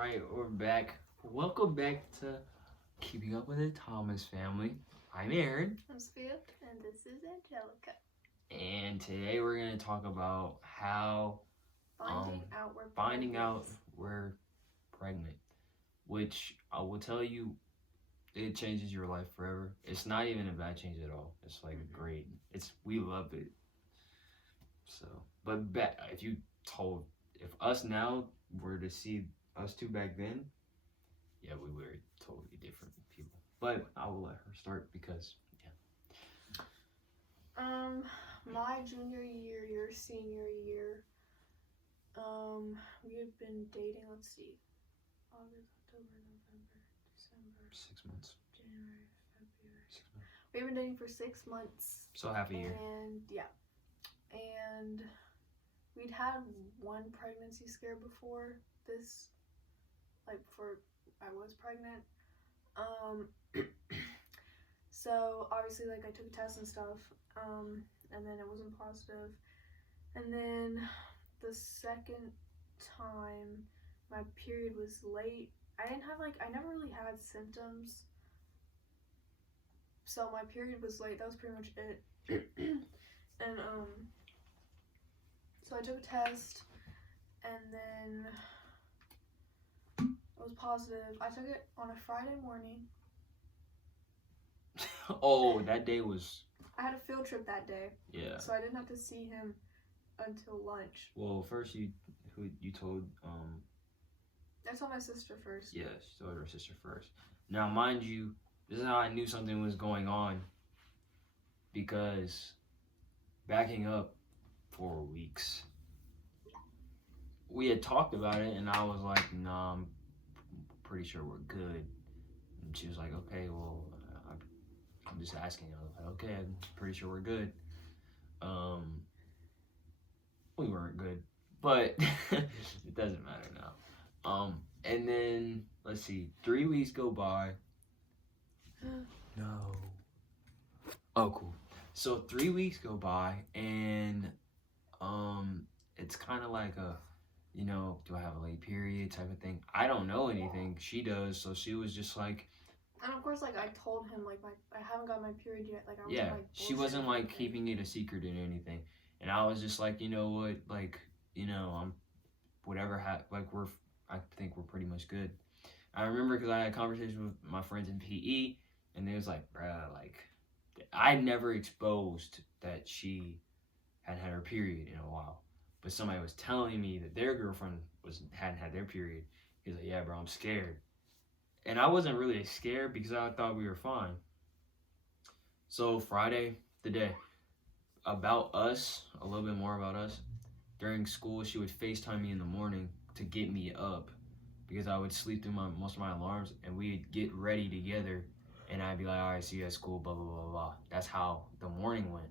right, we're back. Welcome back to Keeping Up with the Thomas Family. I'm Aaron. I'm Sophia. And this is Angelica. And today we're going to talk about how Finding out we're pregnant. Which I will tell you, it changes your life forever. It's not even a bad change at all. It's like great. We love it. So, but if us now were to see us two back then, yeah, we were totally different people. But I will let her start because, my junior year, your senior year, we had been dating, let's see, August, October, November, December, 6 months. January, February. 6 months. We've been dating for 6 months. So half a year. And and we'd had one pregnancy scare before this, like before I was pregnant. So obviously, like, I took a test and stuff, and then it wasn't positive. And then the second time, my period was late. I never really had symptoms. So my period was late. That was pretty much it. And so I took a test, and then it was positive. I took it on a Friday morning. Oh, that day was... I had a field trip that day. Yeah. So I didn't have to see him until lunch. Well, first you told... I told my sister first. Yeah, she told her sister first. Now, mind you, this is how I knew something was going on. Because backing up 4 weeks, we had talked about it, and I was like, "Nah, I'm pretty sure we're good." And she was like, "Okay, well, I'm just asking." I was like, "Okay, I'm pretty sure we're good." We weren't good, but it doesn't matter now. And then let's see, 3 weeks go by. No. Oh, cool. So 3 weeks go by, and it's kind of like a, do I have a late period type of thing. I don't know anything. She does, so she was just like. And of course, like, I told him, like, I haven't got my period yet. Like, I wasn't, Yeah, like, she wasn't like keeping it a secret or anything, and I was just like, you know what, like, I'm whatever. I think we're pretty much good. I remember because I had a conversation with my friends in PE, and they was like, bruh, like, I never exposed that she had her period in a while, but somebody was telling me that their girlfriend hadn't had their period. He's like, yeah, bro, I'm scared. And I wasn't really scared because I thought we were fine. So Friday, the day, a little bit more about us. During school, she would FaceTime me in the morning to get me up because I would sleep through most of my alarms, and we'd get ready together, and I'd be like, all right, see you at school, blah, blah, blah, blah. That's how the morning went.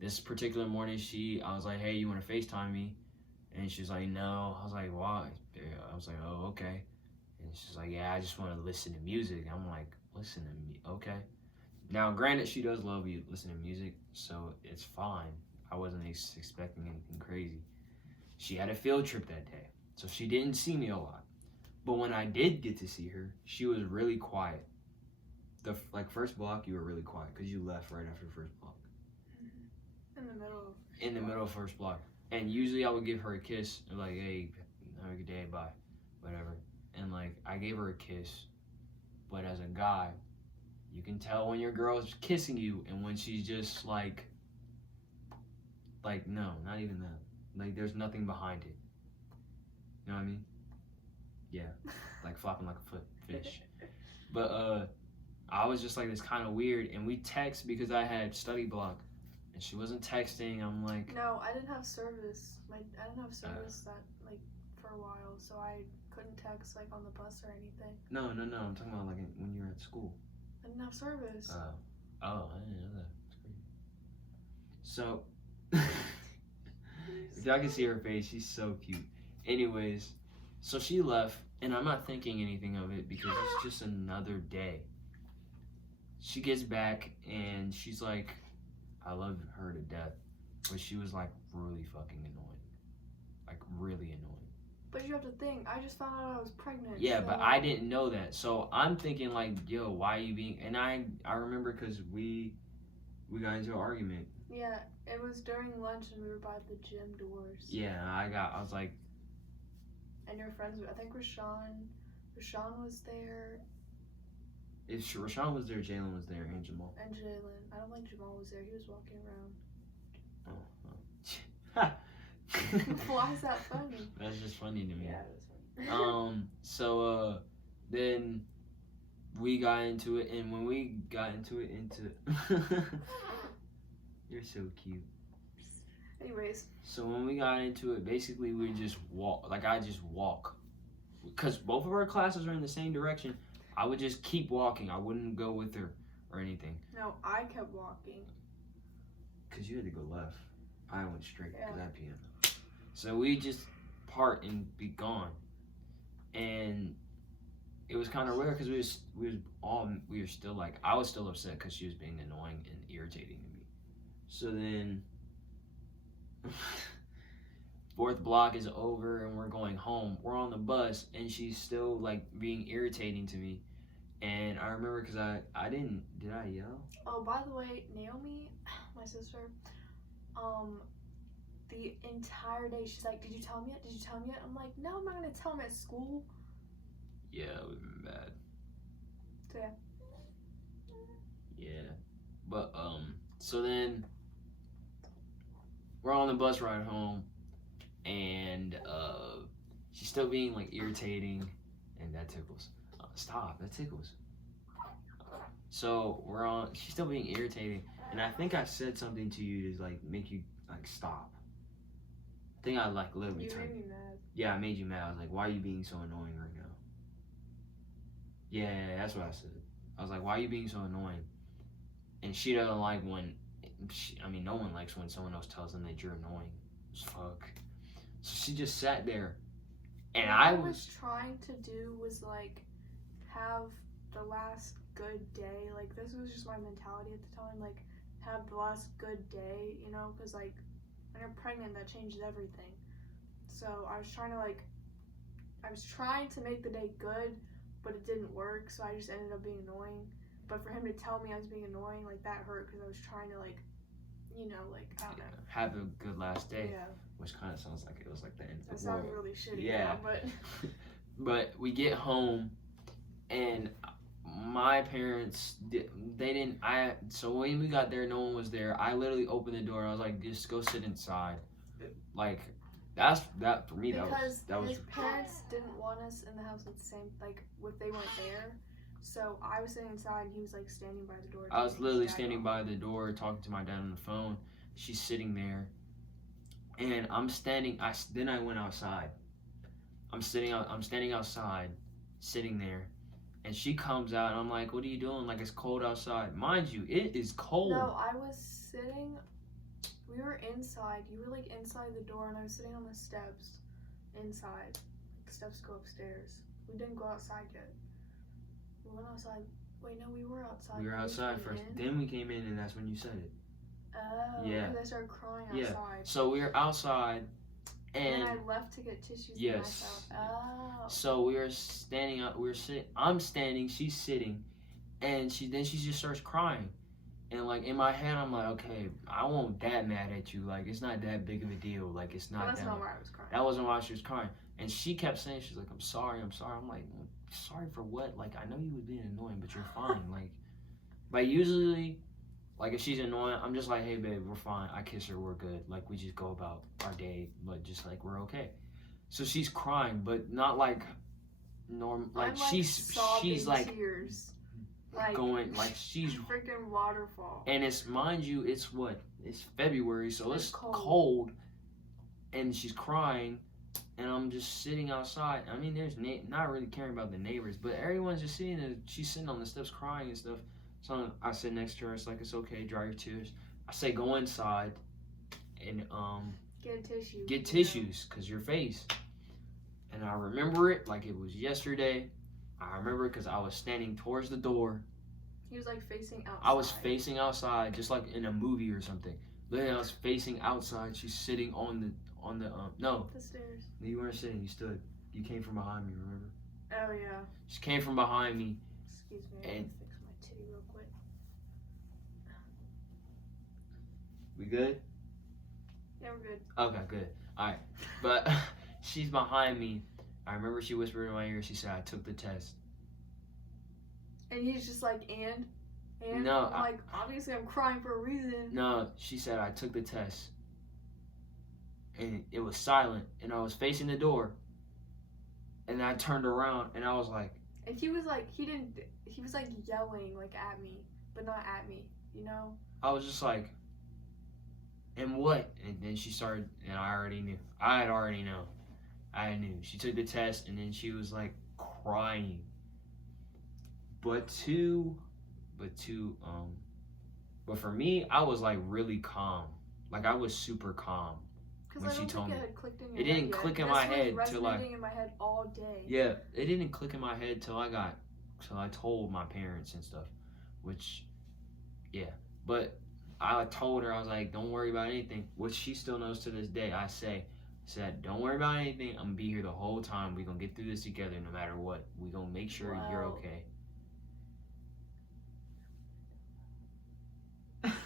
This particular morning, I was like, hey, you want to FaceTime me? And she's like, no. I was like, why? I was like, oh, okay. And she's like, yeah, I just want to listen to music. I'm like, listen to me, okay. Now, granted, she does love you listening to music, so it's fine. I wasn't expecting anything crazy. She had a field trip that day, so she didn't see me a lot. But when I did get to see her, she was really quiet. The first block, you were really quiet because you left right after the first block. In the middle of first block. And usually I would give her a kiss, like, hey, have a good day, bye, whatever. And, like, I gave her a kiss, but as a guy, you can tell when your girl is kissing you and when she's just like, no, not even that. Like, there's nothing behind it. You know what I mean? Yeah, like flopping like a fish. But I was just like, this kind of weird, and we text because I had study block, and she wasn't texting. I'm like, no, I didn't have service. I didn't have service for a while, so I couldn't text like on the bus or anything. No. I'm talking about like when you were at school. I didn't have service. I didn't know that. It's crazy. So, if y'all can see her face, she's so cute. Anyways, so she left, and I'm not thinking anything of it because it's just another day. She gets back, and she's like, I love her to death, but she was like really fucking annoying. Like, really annoying. But you have to think. I just found out I was pregnant. Yeah, so. but I didn't know that. So I'm thinking like, yo, why are you being? And I remember because we got into an argument. Yeah, it was during lunch and we were by the gym doors. Yeah, I was like. And your friends, I think Rashawn was there. If Rashawn was there, Jalen was there, and Jamal. And Jalen. I don't think Jamal was there. He was walking around. Why is that funny? That's just funny to me. Yeah, it was funny. So then we got into it, and when we got into it, you're so cute. Anyways. So when we got into it, basically we just walk. Like I just walk, because both of our classes are in the same direction. I would just keep walking. I wouldn't go with her or anything. No, I kept walking. Cause you had to go left. I went straight Yeah. to that piano. So we just part and be gone, and it was kind of rare because we were still like, I was still upset because she was being annoying and irritating to me. So then, fourth block is over and we're going home. We're on the bus and she's still like being irritating to me. And I remember because did I yell? Oh, by the way, Naomi, my sister, the entire day she's like, did you tell him yet? Did you tell him yet? I'm like, no, I'm not going to tell him at school. Yeah, it would have been bad. So, yeah. Yeah. But, so then we're on the bus ride home and she's still being like irritating, and that tickles. Stop, that tickles. So she's still being irritating, and I think I said something to you to like make you like stop. I think I like literally You turned. made me mad. Yeah, I made you mad. I was like, why are you being so annoying right now? Yeah, that's what I said. I was like, why are you being so annoying? And she doesn't like when, no one likes when someone else tells them that you're annoying as fuck. So she just sat there, and what I was trying to do was like have the last good day. Like, this was just my mentality at the time. Like, have the last good day, you know, because like when you're pregnant, that changes everything. So I was trying to make the day good, but it didn't work. So I just ended up being annoying. But for him to tell me I was being annoying, like, that hurt because I was trying to like, you know, like, I don't know. have a good last day. Yeah. Which kind of sounds like it was like the end That of the world. sounds really shitty. Yeah. Now, but But we get home, and my parents, so when we got there, no one was there. I literally opened the door and I was like, just go sit inside. Like, that for me, because that was his parents didn't want us in the house at the same, like, if they weren't there. So I was sitting inside and he was like standing by the door. I was literally standing by the door talking to my dad on the phone. She's sitting there, and I'm standing. Then I went outside. I'm standing outside, sitting there, and she comes out, and I'm like, "What are you doing? Like, it's cold outside." Mind you, it is cold. No, I was sitting. We were inside. You were like inside the door, and I was sitting on the steps, inside. The steps go upstairs. We didn't go outside yet. We went outside. Wait, no, we were outside. We were outside first. Then we came in, and that's when you said it. Oh, Yeah. because I started crying Yeah. outside. So we were outside, And and I left to get tissues. Yes. And I felt, oh. so we were standing up. We were sitting. I'm standing. She's sitting, and she just starts crying, and like in my head, I'm like, okay, I won't that mad at you. Like, it's not that big of a deal. Like, it's not. Well, that's that not why I was crying. That wasn't why she was crying. And she kept saying, she's like, I'm sorry. I'm like, sorry for what? Like, I know you was being annoying, but you're fine. Like usually, like if she's annoying, I'm just like, hey babe, we're fine. I kiss her, we're good. Like, we just go about our day, but just like we're okay. So she's crying, but not like normal. Like, she's like tears. Like going, like she's freaking waterfall. And it's, mind you, it's February, so it's cold. cold, and she's crying, and I'm just sitting outside. I mean, there's not really caring about the neighbors, but everyone's just sitting there. She's sitting on the steps crying and stuff. So I sit next to her. It's like, it's okay, dry your tears. I say, go inside and get a tissue. Get tissues, cause your face. And I remember it like it was yesterday. I remember it because I was standing towards the door. He was like facing outside. I was facing outside, just like in a movie or something. Literally, I was facing outside. She's sitting on the no. The stairs. You weren't sitting. You stood. You came from behind me, remember? Oh yeah. She came from behind me. Excuse me, I'm And- gonna fix my titty real quick. We good? Yeah, we're good. Okay, good. Alright. But she's behind me. I remember she whispered in my ear, she said, I took the test. And he's just like, and? No, I'm like, obviously I'm crying for a reason. No, she said, I took the test. And it was silent, and I was facing the door. And I turned around, and I was like, And he was like, he was like yelling like at me, but not at me, you know? I was just like, and what? And then she started, and I already knew. I had already known. I knew. She took the test, and then she was like crying. But for me, I was like really calm. Like I was super calm. Because When I she don't told think me. it had clicked in your It head didn't yet. click in This my was head till I- resonating in my head all day. Yeah, it didn't click in my head till I told my parents and stuff, which, yeah. But I told her, I was like, don't worry about anything, which she still knows to this day. I said, don't worry about anything. I'm gonna be here the whole time. We're gonna get through this together no matter what. We're gonna make sure you're Wow. okay.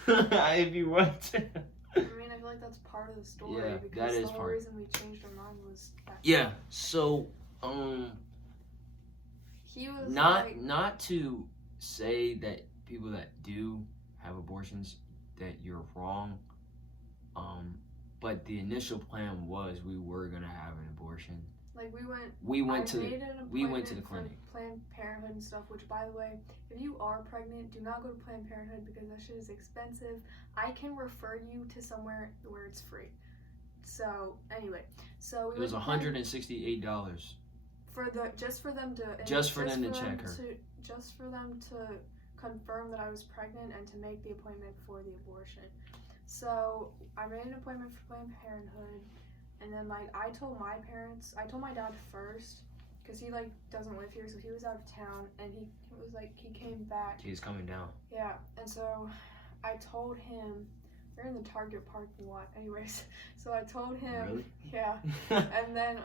If you want to. I mean, I feel like that's part of the story. Yeah, because that is the whole part. reason we changed our mind was that Yeah, so, he was like, not to say that people that do have abortions that you're wrong, but the initial plan was we were gonna have an abortion. like We I went to made the an we went to appointment the for clinic. Planned Parenthood and stuff, which by the way, if you are pregnant, do not go to Planned Parenthood because that shit is expensive. I can refer you to somewhere where it's free. So anyway, so we It was went to Planned- $168. just for them to check her. Just for them to confirm that I was pregnant and to make the appointment for the abortion. So I made an appointment for Planned Parenthood, and then like I told my dad first, because he like doesn't live here, so he was out of town, and he was like he came back. He's coming down. Yeah, and so I told him we're in the Target parking lot, anyways. So I told him, Really? yeah, and then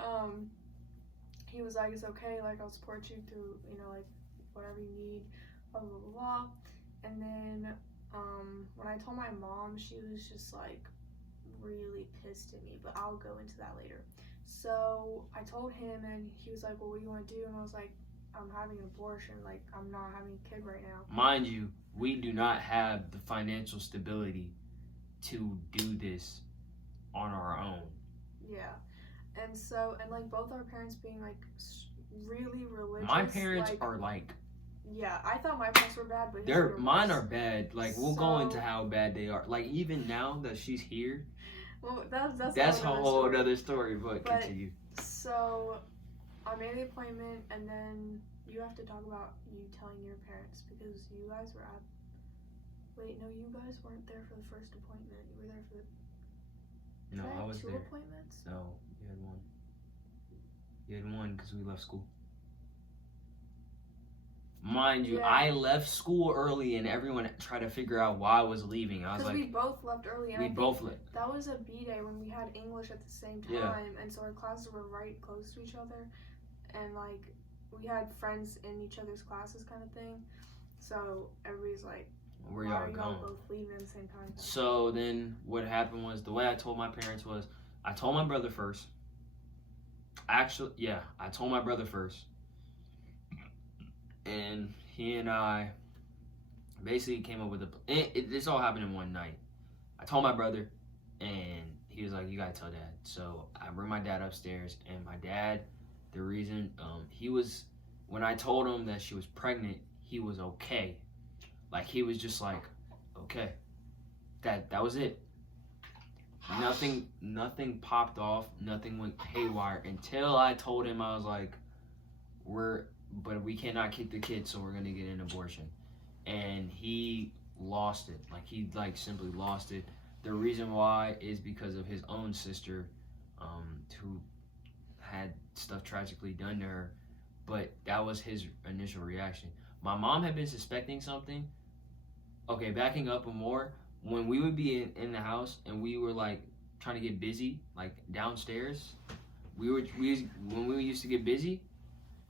he was like, it's okay, like I'll support you through, like whatever you need, blah blah blah blah. And then when I told my mom, she was just like really pissed at me, but I'll go into that later. So I told him, and he was like, well, what do you want to do? And I was like, I'm having an abortion, like I'm not having a kid right now. Mind you, we do not have the financial stability to do this on our own. Yeah. And so, and like both our parents being like really religious. My parents like, are like, yeah, I thought my parents were bad, but his were mine worse. are bad. Like we'll go So- into how bad they are. Like even now that she's here, Well, that's that's a another whole story. other story. But But- continue. So I made the appointment, and then you have to talk about you telling your parents because you guys were at. Wait, no, you guys weren't there for the first appointment. You were there for the. No, Did I have was two there. appointments. No, you had one. You had one because we left school. Mind you, Yeah. I left school early and everyone tried to figure out why I was leaving. I was Because like, we both left early, and we I think both left. that was a B day when we had English at the same time, Yeah. and so our classes were right close to each other, and like we had friends in each other's classes, kind of thing. So everybody's like, Where "Why y'all are y'all going? both leaving at the same time?" So then what happened was the way I told my parents was I told my brother first. Actually, yeah, I told my brother first. And he and I basically came up with this all happened in one night. I told my brother and he was like, you gotta tell dad. So I bring my dad upstairs, and my dad, the reason when I told him that she was pregnant, he was okay. Like he was just like, okay. That was it. Nothing popped off, nothing went haywire until I told him, I was like, but we cannot kick the kid, so we're gonna get an abortion. And he lost it. Like he simply lost it. The reason why is because of his own sister, who had stuff tragically done to her. But that was his initial reaction. My mom had been suspecting something. Okay, backing up more. When we would be in the house and we were like trying to get busy, like downstairs, when we used to get busy,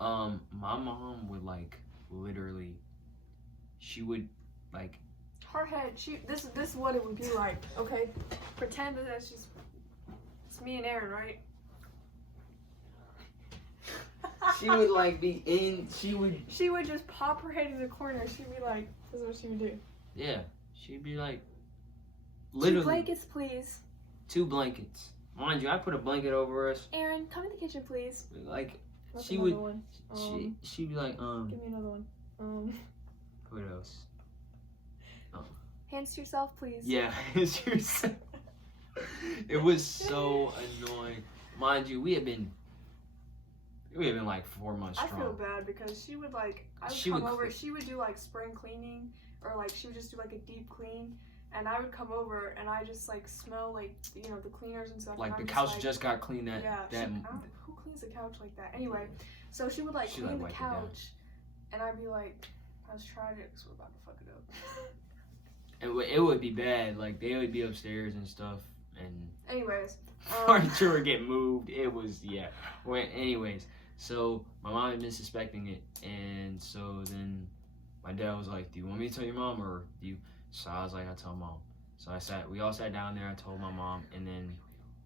my mom would like literally, she would like Her head. This is what it would be like. Okay, pretend that it's me and Aaron, right? she would like be in. She would just pop her head in the corner. She'd be like, "This is what she would do." Yeah, she'd be like, 2 literally blankets, please. 2 blankets. Mind you, I put a blanket over us. Aaron, come in the kitchen, please. Like What's she another would. one? She'd be like, Give me another one. What else? Hands to yourself, please. Yeah, it was so annoying. Mind you, we had been like 4 months I strong. feel bad because she would like. She would do like spring cleaning, or like she would just do like a deep clean, and I would come over and I just like smell like the cleaners and stuff. Like and the I'm couch like, just got cleaned. Who cleans the couch like that? Anyway, so she would like She, clean like, the wipe it down. couch, and I'd be like, let's try it because we're about to fuck it up. It would be bad. Like they would be upstairs and stuff, and Anyways, furniture would get moved. It was anyways, so my mom had been suspecting it, and so then my dad was like, "Do you want me to tell your mom, or do you?" So I was like, "I'll tell mom." So we all sat down there. I told my mom, and then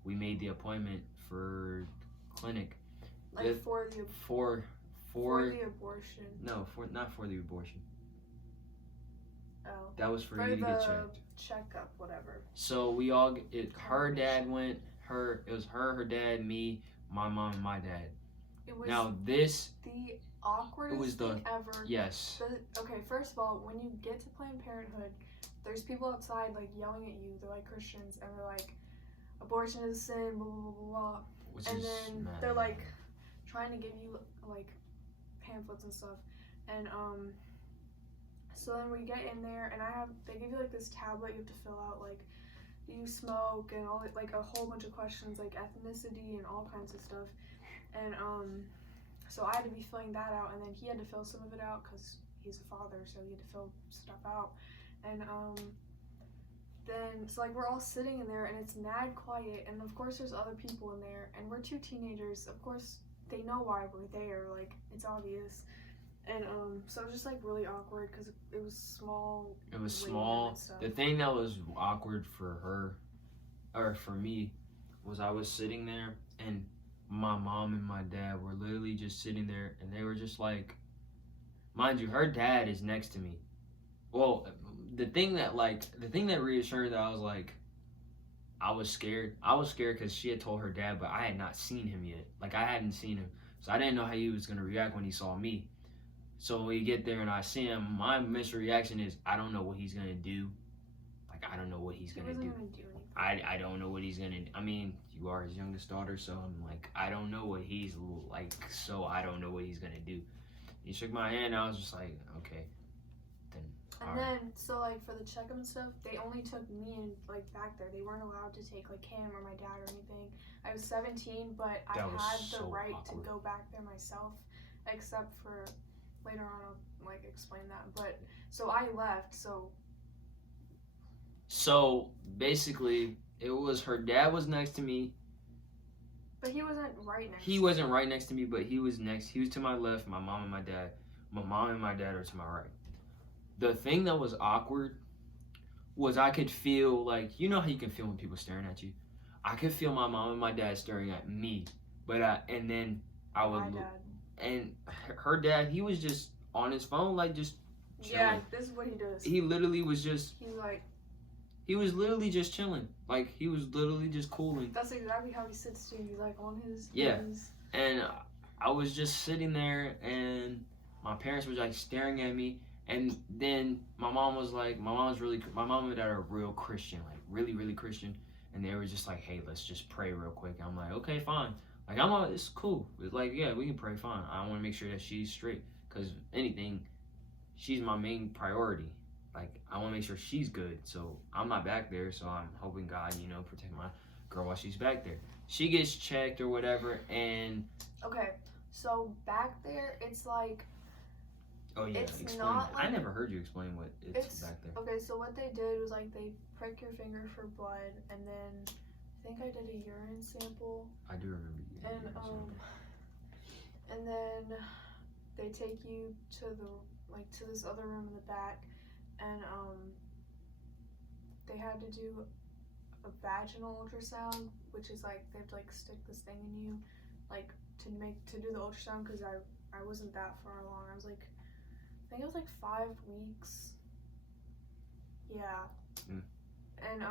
we made the appointment for clinic. like for the abortion. No, not for the abortion. Oh. That was for you to get checked. Checkup, whatever. So her dad went. It was her dad, me, my mom, and my dad. It was Now the awkwardest the- thing ever. Yes. Okay, first of all, when you get to Planned Parenthood, there's people outside like yelling at you. They're like Christians, and they're like, abortion is a sin, blah blah blah blah. Which And is then mad. they're like trying to give you like pamphlets and stuff, and so then we get in there, and they give you like this tablet you have to fill out, like, do you smoke, and all like a whole bunch of questions like ethnicity and all kinds of stuff, and so I had to be filling that out, and then he had to fill some of it out because he's a father, so he had to fill stuff out, and then so like we're all sitting in there, and it's mad quiet, and of course there's other people in there, and we're 2 teenagers, of course they know why we're there, like it's obvious. And so it was just like really awkward because it was small. It was waiting small. and stuff. The thing that was awkward for her, or for me, was I was sitting there and my mom and my dad were literally just sitting there, and they were just like, mind you, her dad is next to me. Well, the thing that reassured that I was like, I was scared. I was scared because she had told her dad, but I had not seen him yet. Like I hadn't seen him, so I didn't know how he was gonna react when he saw me. So when we get there and I see him, my initial reaction is, I don't know what he's gonna do. Like I don't know what he's gonna do. He wasn't gonna do anything. I don't know what he's gonna do. I mean, you are his youngest daughter, so I'm like, I don't know what he's like, so I don't know what he's gonna do. He shook my hand, and I was just like, okay. And then, so like for the checkup and stuff, they only took me and like back there. They weren't allowed to take like him or my dad or anything. I was 17, but I had the right to go back there myself, except for later on I'll like explain that. But so I left. So basically, it was her dad was next to me. But he wasn't right next. He wasn't right next to me, but he was next. He was to my left. My mom and my dad. My mom and my dad are to my right. The thing that was awkward was I could feel, like, you know how you can feel when people staring at you? I could feel my mom and my dad staring at me, but and then I would look, and her dad, he was just on his phone, like just chilling. Yeah, this is what he does. He literally was just. He was literally just chilling, like he was literally just cooling. That's exactly how he sits too. He's like on his. Yeah, and I was just sitting there, and my parents were like staring at me. And then my mom and dad are real Christian, like really, really Christian. And they were just like, hey, let's just pray real quick. I'm like, okay, fine. Like, it's cool. It's like, yeah, we can pray, fine. I want to make sure that she's straight. Because anything, she's my main priority. Like, I want to make sure she's good. So I'm not back there. So I'm hoping God, protect my girl while she's back there. She gets checked or whatever. And. Okay, so back there, it's like. Oh yeah, explain. Like, I never heard you explain what it's back there. Okay, so what they did was like they prick your finger for blood, and then think I did a urine sample, I do remember you. and then they take you to to this other room in the back, and they had to do a vaginal ultrasound, which is like they have to like stick this thing in you, like to do the ultrasound, because I wasn't that far along. I was like, I think it was like 5 weeks. Yeah. And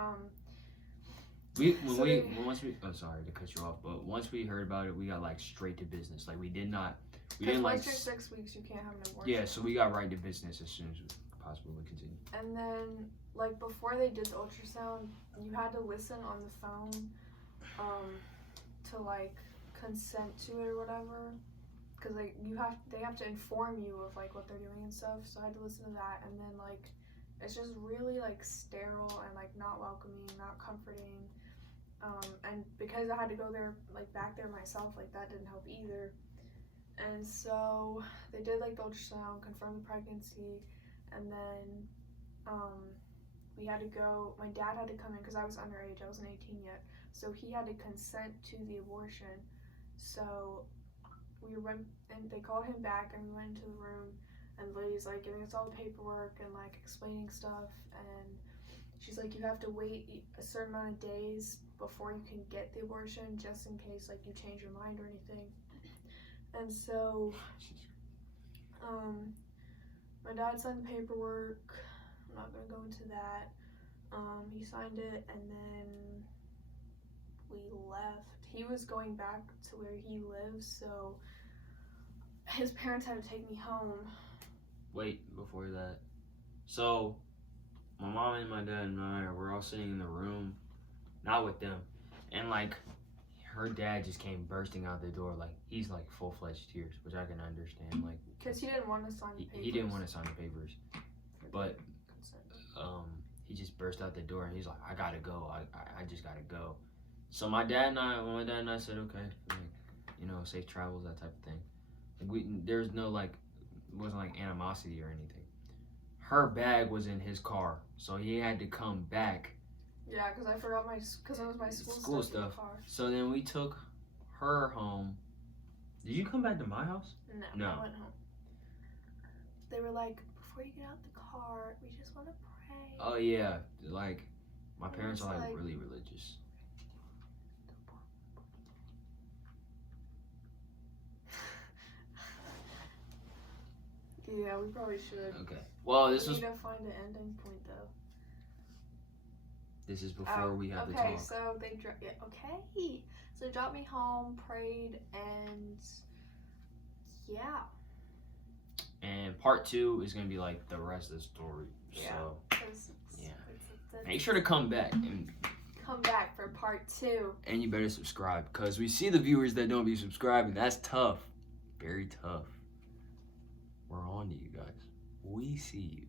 sorry to cut you off, but once we heard about it, we got like straight to business. Like we didn't because like. Once you're 6 weeks, you can't have an abortion. Yeah, so we got right to business as soon as we possibly continue. And then like before they did the ultrasound, you had to listen on the phone, to like consent to it or whatever, because like they have to inform you of like what they're doing and stuff. So I had to listen to that, and then like it's just really like sterile and like not welcoming, not comforting. And because I had to go there, like back there myself, like that didn't help either. And so they did like the ultrasound, confirmed the pregnancy, and then we had to go. My dad had to come in because I was underage. I wasn't 18 yet, so he had to consent to the abortion. So we went, and they called him back, and we went into the room, and the lady's like giving us all the paperwork and like explaining stuff, and she's like, you have to wait a certain amount of days before you can get the abortion, just in case like you change your mind or anything. And so my dad signed the paperwork. I'm not gonna go into that. He signed it, and then we left. He was going back to where he lives, so his parents had to take me home. Wait, before that. So, my mom and my dad and I, we're all sitting in the room, not with them, and like, her dad just came bursting out the door, like, he's like full-fledged tears, which I can understand, like. Because he didn't want to sign the papers. He didn't want to sign the papers, but, he just burst out the door, and he's like, I gotta go, I just gotta go. So my dad and I said, okay, like, you know, safe travels, that type of thing. Like there's no like, it wasn't like animosity or anything. Her bag was in his car, so he had to come back. Yeah, because I forgot because it was my school stuff in the car. So then we took her home. Did you come back to my house? No. I went home. They were like, before you get out the car, we just want to pray. Oh yeah, like my parents are like really religious. Yeah, we probably should. Okay. Well, we need to find an ending point though. This is before we have the talk. Okay, so they So they dropped me home, prayed, and yeah. And part 2 is gonna be like the rest of the story. Yeah. So yeah. Make sure to come back and for part 2. And you better subscribe, because we see the viewers that don't be subscribing. That's tough. Very tough. We're on to you guys. We see you.